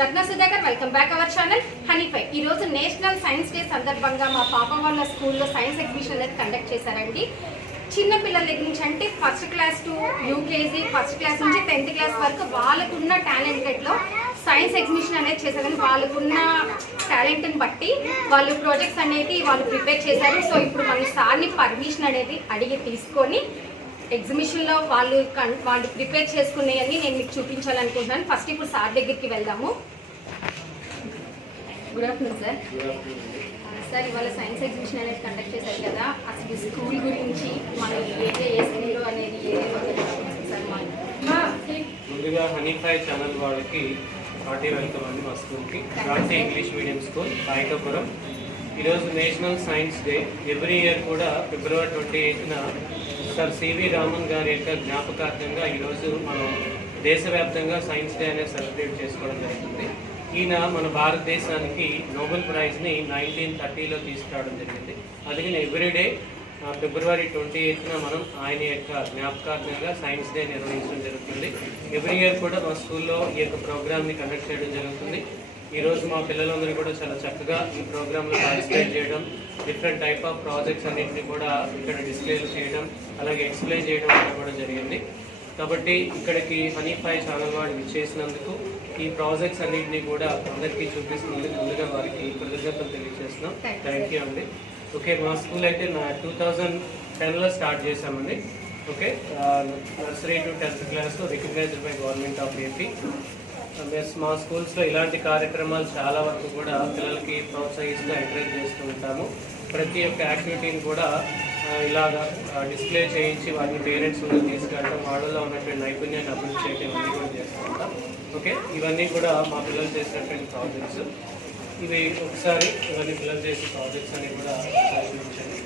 Ratna Sudhakar. Welcome back our channel హనీఫై. ఈ రోజు నేషనల్ సైన్స్ డే సందర్భంగా మా పాప వాళ్ళ స్కూల్లో సైన్స్ ఎగ్జిబిషన్ అనేది కండక్ట్ చేశారండి. చిన్న పిల్లల దగ్గర నుంచి అంటే first class to UKG, first class నుంచి 10th క్లాస్ వరకు వాళ్ళకున్న టాలెంటెడ్లో సైన్స్ ఎగ్జిబిషన్ అనేది చేశారని వాళ్ళకున్న టాలెంట్ని బట్టి వాళ్ళు ప్రాజెక్ట్స్ అనేది వాళ్ళు ప్రిపేర్ చేశారు. సో ఇప్పుడు మన సార్ని పర్మిషన్ అనేది అడిగి తీసుకొని ఎగ్జిబిషన్లో వాళ్ళు ప్రిపేర్ చేసుకునేవన్నీ నేను మీకు చూపించాలనుకుంటున్నాను. ఫస్ట్ ఇప్పుడు సార్ దగ్గరికి వెళ్దాము. Good afternoon sir. సార్ ఇవాళ సైన్స్ ఎగ్జిబిషన్ అనేది కండక్ట్ చేశారు కదా, అసలు స్కూల్ గురించి మన ఏ స్కూల్లో అనేది సార్ ముందుగా హనీఫై ఛానల్ వాళ్ళకి హార్టీ వెల్కమ్ అండి. మా స్కూల్కి Kranthi English medium school Payakapuram. ఈరోజు national science day. Every year కూడా ఫిబ్రవరి 28న సర్ సివి రామన్ గారి యొక్క జ్ఞాపకార్థంగా ఈరోజు మనం దేశవ్యాప్తంగా సైన్స్ డే అనేది సెలబ్రేట్ చేసుకోవడం జరుగుతుంది. ఈయన మన భారతదేశానికి నోబెల్ ప్రైజ్ని 1930లో తీసుకురావడం జరిగింది. అందుకని ఎవ్రీడే ఫిబ్రవరి 28న మనం ఆయన యొక్క జ్ఞాపకార్థంగా సైన్స్ డే నిర్వహించడం జరుగుతుంది. ఎవ్రీ ఇయర్ కూడా మా స్కూల్లో ఈ యొక్క ప్రోగ్రామ్ని కండక్ట్ చేయడం జరుగుతుంది. ఈరోజు మా పిల్లలందరూ కూడా చాలా చక్కగా ఈ ప్రోగ్రాంలో పార్టిసిపేట్ చేయడం, డిఫరెంట్ టైప్ ఆఫ్ ప్రాజెక్ట్స్ అన్నింటినీ కూడా ఇక్కడ డిస్ప్లేలు చేయడం, అలాగే ఎక్స్ప్లెయిన్ చేయడం అనేది కూడా జరిగింది. కాబట్టి ఇక్కడికి హనీఫై ఛానల్ వాళ్ళు ఇచ్చేసినందుకు, ఈ ప్రాజెక్ట్స్ అన్నింటినీ కూడా అందరికీ చూపిస్తున్నందుకు ముందుగా వారికి కృతజ్ఞతలు తెలియజేస్తున్నాం. థ్యాంక్ యూ అండి. ఓకే, మా స్కూల్ అయితే 2010లో స్టార్ట్ చేశామండి. Okay, nursery to 10th class recognized by government of AP. మా స్కూల్స్లో ఇలాంటి కార్యక్రమాలు చాలా వరకు కూడా పిల్లలకి ప్రోత్సహిస్తూ ఎంకరేజ్ చేస్తూ ఉంటాము. ప్రతి ఒక్క యాక్టివిటీని కూడా ఇలాగా డిస్ప్లే చేయించి వాటిని పేరెంట్స్ ముందు తీసుకెళ్ళడం, వాళ్ళలో ఉన్నటువంటి నైపుణ్యాన్ని అభివృద్ధి చేయడం ఇవన్నీ కూడా చేస్తూ ఉంటాం. ఓకే, ఇవన్నీ కూడా మా పిల్లలు చేసినటువంటి ప్రాజెక్ట్స్. ఇవి ఒకసారి ఇవన్నీ పిల్లలు చేసే ప్రాజెక్ట్స్ అన్ని కూడా చూపించండి.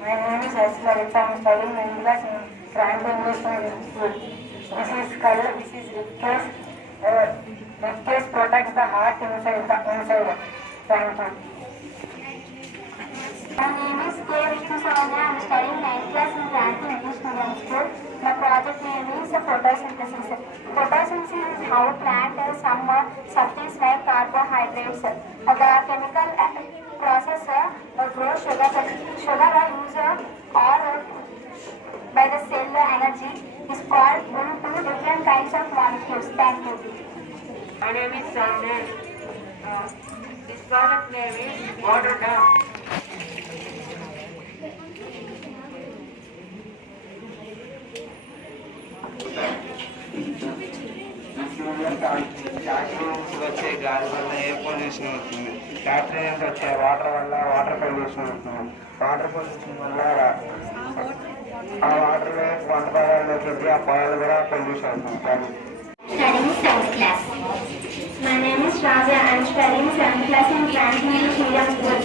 My name is Asma. I am studying in class in Cranton English Medium School. This is color. This is Ripcase. Ripcase protects the heart inside. Thank you. My name is K. Vishnu Sonia. I am studying 9th class in Cranton English Medium School. My project name is photosynthesis. Photosynthesis is how plant some substance like carbohydrates. The chemical process grows sugar use or by the cell energy is called two different kinds of molecules. Thank you. My name is Sanjay. This project name is water dam. వచ్చే గాలి వల్ల air pollution అవుతుంది. ఫ్యాక్టరీ నుంచి వచ్చే వాటర్ వల్ల water pollution అవుతుంది. Water pollution వల్ల ఆ వాటర్ వంట పొలాల్లోకి వెళ్ళి ఆ పొలాలు కూడా పొల్యూషన్ అవుతుంది. Studying 7th class. My name is Raja. I am studying 7th class in Cranton English Medium School.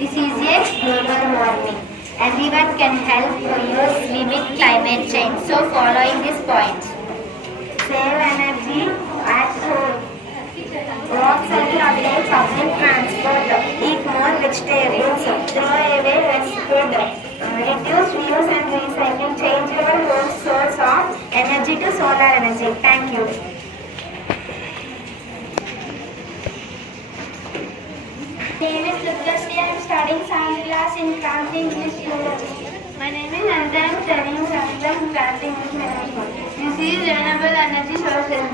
This is a global warming. Everyone can help use limit climate change. So following these points: save energy, act home, walk cycle, avoid public transport, eat more vegetables, throw away less food, reduce, reuse and recycle, change your home source of energy to solar energy. Thank you. My name is Lukrasri. I am studying 7th class in Cranton English Medium. My name is Nanda. I am studying 7th class in Cranton English Medium School. This is renewable energy sources: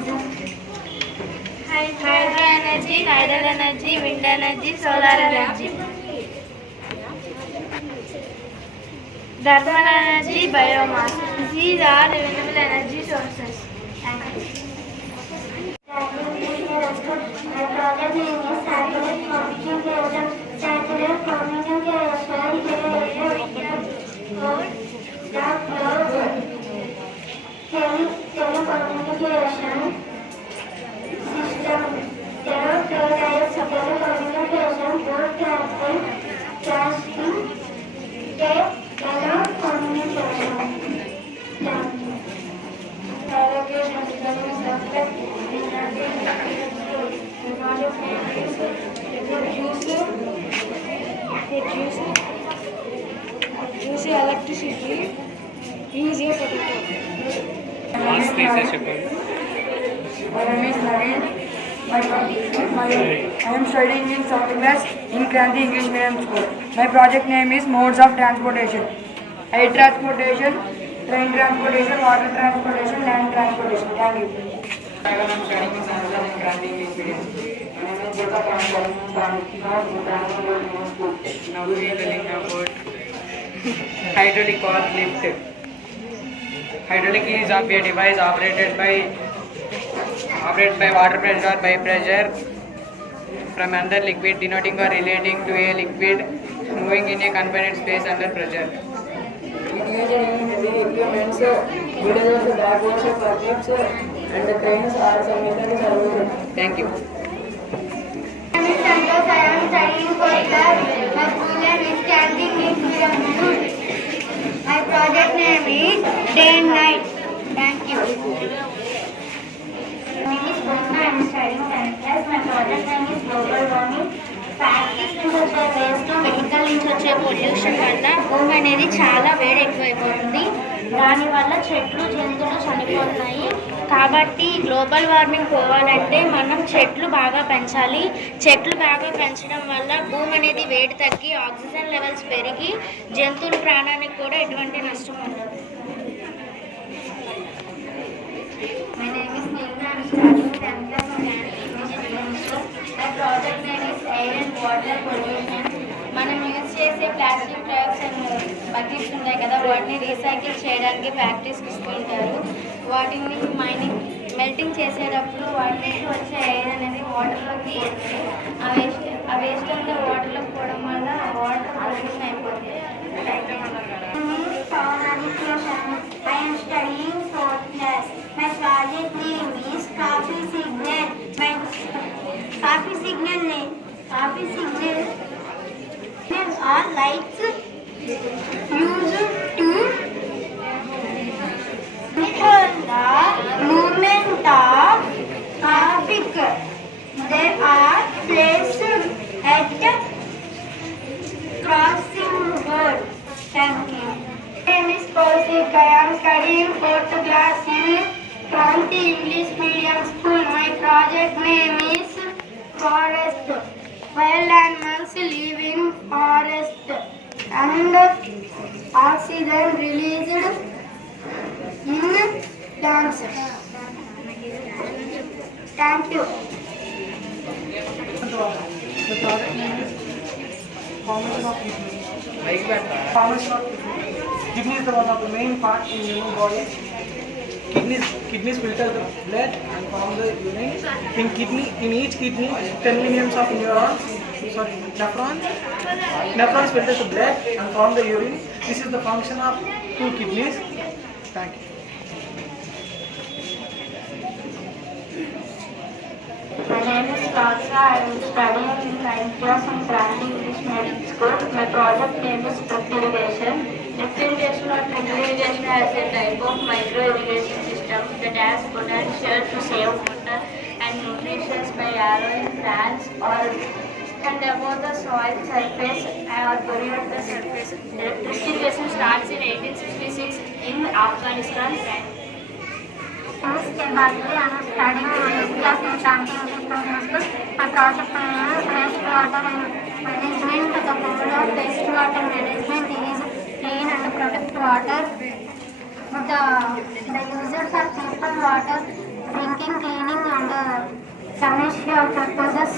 hydro energy, tidal energy, wind energy, solar energy. Thermal energy, biomass. These are renewable energy sources. Thank you. My project name is satellite communication. Satellite communication telecommunication system. Telecommunication, broadcasting, casting, telecommunication. Thank you. Allocation is the produce electricity, use a potato. Mass తీసేసి చెప్పండి. My name is Naren. I am studying in 7th class in Kranti English Medium School. My project name is Modes of Transportation. Air transportation, train transportation, water transportation, land transportation. Thank you. I am studying in 7th class in Kranti English Medium School. My name is Deepak. I am studying in 7th class in Kranti English Medium School. Now we are telling about hydraulic or lift. Hydraulic is a device operated by water pressure or by pressure from another liquid, denoting or relating to a liquid moving in a confined space under pressure. It used in heavy equipments, buildings, backwards, forklifts, and the trains are some mechanical services. Thank you. My name is Santosh. I am studying for class. My school name is Kranti English Medium School. My project name is Day and Night. Thank you. My name is Bhumna. I am studying 10th class. My project name is Global Warming. Factories నుంచి వచ్చే waste, vehicle నుంచి వచ్చే పొల్యూషన్ వల్ల భూమి అనేది చాలా వేడి ఎక్కువైపోతుంది. దానివల్ల చెట్లు జంతువులు చనిపోతున్నాయి. కాబట్టి గ్లోబల్ వార్మింగ్ పోవాలంటే మనం చెట్లు బాగా పెంచాలి. చెట్లు బాగా పెంచడం వల్ల భూమి అనేది వేడి తగ్గి ఆక్సిజన్ లెవెల్స్ పెరిగి జంతువుల ప్రాణానికి కూడా ఎటువంటి నష్టం ఉండదు. My name is Nilna. I am studying 10th class in English Medium School. My project name is Air and Water Pollution. మనం యూజ్ చేసే ప్లాస్టిక్ ట్యాప్స్ అండ్ బకెట్స్ ఉంటాయి కదా, వాటిని రీసైకిల్ చేయడానికి ఫ్యాక్టరీస్కి ఇస్తుంటారు. వాటిని మెల్టింగ్ చేసేటప్పుడు వాటి నుంచి వచ్చే ఎయిర్ అనేది వాటర్లోకి ఆ వేస్ట్ అంతా వాటర్లోకి పోవడం వల్ల వాటర్ పొల్యూషన్ అయిపోతుంది. I am studying 4th class. My project name is Traffic Signal. My traffic signal are lights used to control the movement of traffic. They are placed at crossing road. Thank you. My name is Kaushik. I am studying 4th class in Kranti English Medium School. My project name is Forest. Wild animals live in forest and oxygen released in lungs. Thank you. The product name is formation of kidney. Formation of kidney. Kidney is the one of the main part in human body. Kidneys filter the blood and form the urine. In each kidney, 10 million of nephrons filter the blood and form the urine. This is the function of 2 kidneys. Thank you. My name is Kasra. I am studying in 9th class in Kranti English Medium School. My project name is drip irrigation. Drip irrigation or drip irrigation has a type of micro irrigation system that has potential to save water and nutrition by allowing plants or and above the soil surface or below the surface. Drip irrigation starts in 1866 in Afghanistan. I am studying in 8th class in Kranti English Medium School. My project name is wastewater management. The goal of wastewater management is clean and protect water. The users are people water, drinking, cleaning and commercial purposes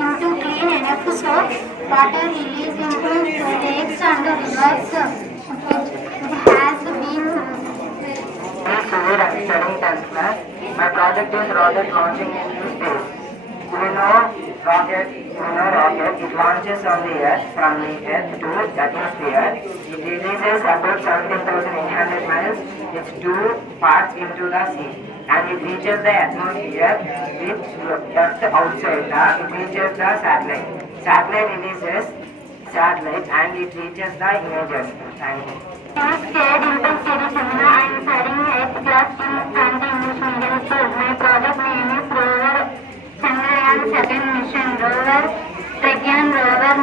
into clean enough so water released into lakes and rivers. It has been Sudhir, I am studying 10th class. My project is rocket launching into space. You know rocket, it launches on the earth, from the earth to the atmosphere. It releases about 17,800 miles, its 2 parts into the sea. And it reaches the atmosphere with earth outside it reaches the satellite. Satellite releases satellite and it reaches the images. Thank you. I am studying 8th class in Kranti English Medium School. My project name is Rover Chandrayaan 2nd Mission. Rover Pragyan rover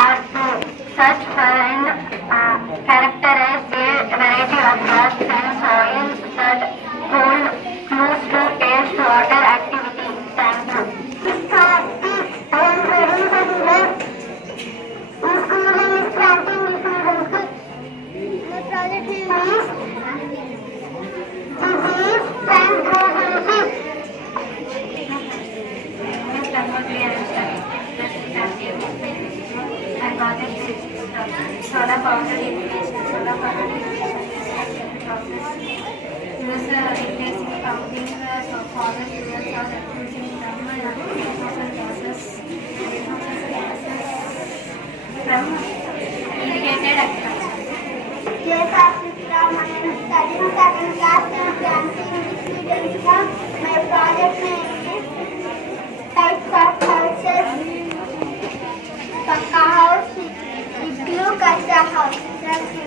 are to search for and characterize a variety of rocks and soils that hold clues to taste water activity. Thank you. Solar power replacing pumping fossil fuels or reducing thermal gases from irrigated agriculture. Yes, Africa, my name is studying second class and dancing English medium. My project name is types of houses. Pakka house, igloo, kacha house. Thank you.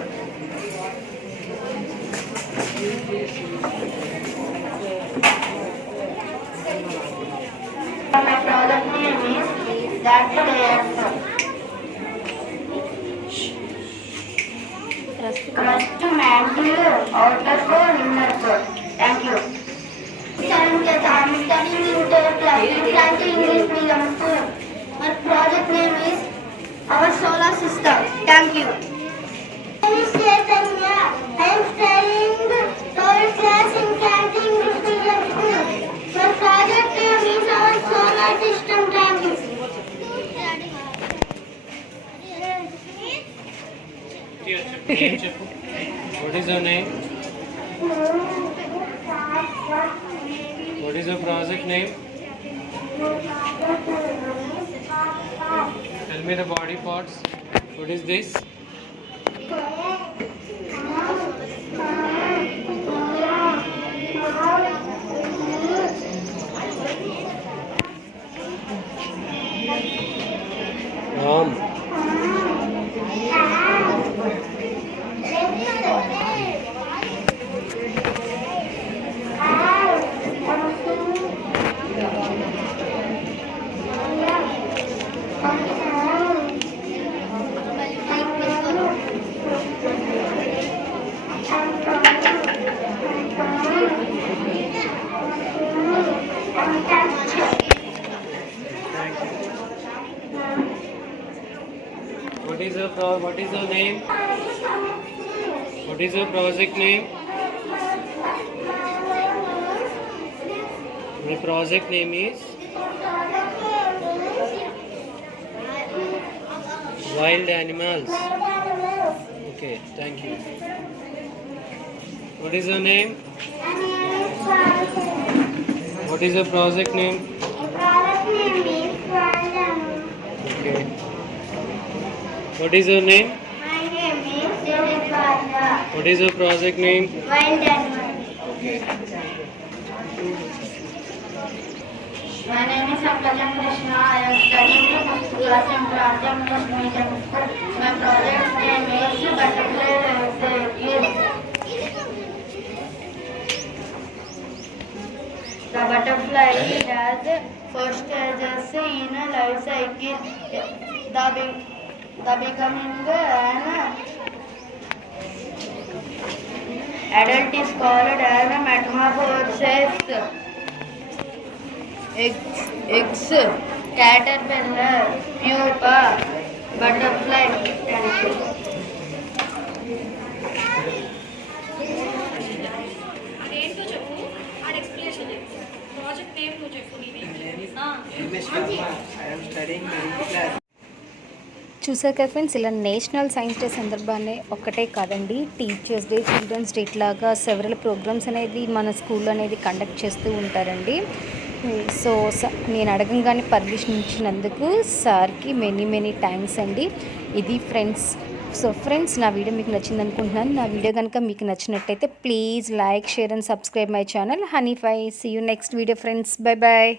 My project name is that crust mantle, outer core, inner core. Thank you. I'm studying in third class and dancing English medium school. My project name is our solar system. Thank you. My name is Chaitanya. I am studying third class in dancing English medium school. My project name is our solar system. Thank you. Name చెప్పు. What is your name? What is your project name? Tell me the body parts. What is this? Arm. What is your name? What is your project name? My project name is Wild Animals. Okay, thank you. What is your name? What is your project name? Okay. What is your name? My name is Devika. What is your project name? Wild animal. My name is Aklajam Krishna. I am studying in 6th class in Pranjam English Medium School. My project name is Butterfly Life. The butterfly has 4 stages in a life cycle. The becoming an adult is called as a metamorphosis. Eggs, caterpillar, pupa, butterfly. Thank you. అదేంటో చెప్పు ఆడ ఎక్స్ప్లెనేషన్ చెప్పు project name నువ్వు చెప్పు నీది చూసారు కదా ఫ్రెండ్స్, ఇలా నేషనల్ సైన్స్ డే సందర్భాన్ని ఒక్కటే కాదండి, టీచర్స్ డే, చిల్డ్రన్స్ డే ఇట్లాగా సెవరల్ ప్రోగ్రామ్స్ అనేది మన స్కూల్లో అనేది కండక్ట్ చేస్తూ ఉంటారండి. సో నేను అడగంగానే పర్మిషన్ ఇచ్చినందుకు సార్కి మెనీ థ్యాంక్స్ అండి. ఇది ఫ్రెండ్స్. సో ఫ్రెండ్స్, నా వీడియో మీకు నచ్చింది అనుకుంటున్నాను. నా వీడియో కనుక మీకు నచ్చినట్టయితే please like, share and subscribe my channel హనీఫై. See you next video friends. Bye bye.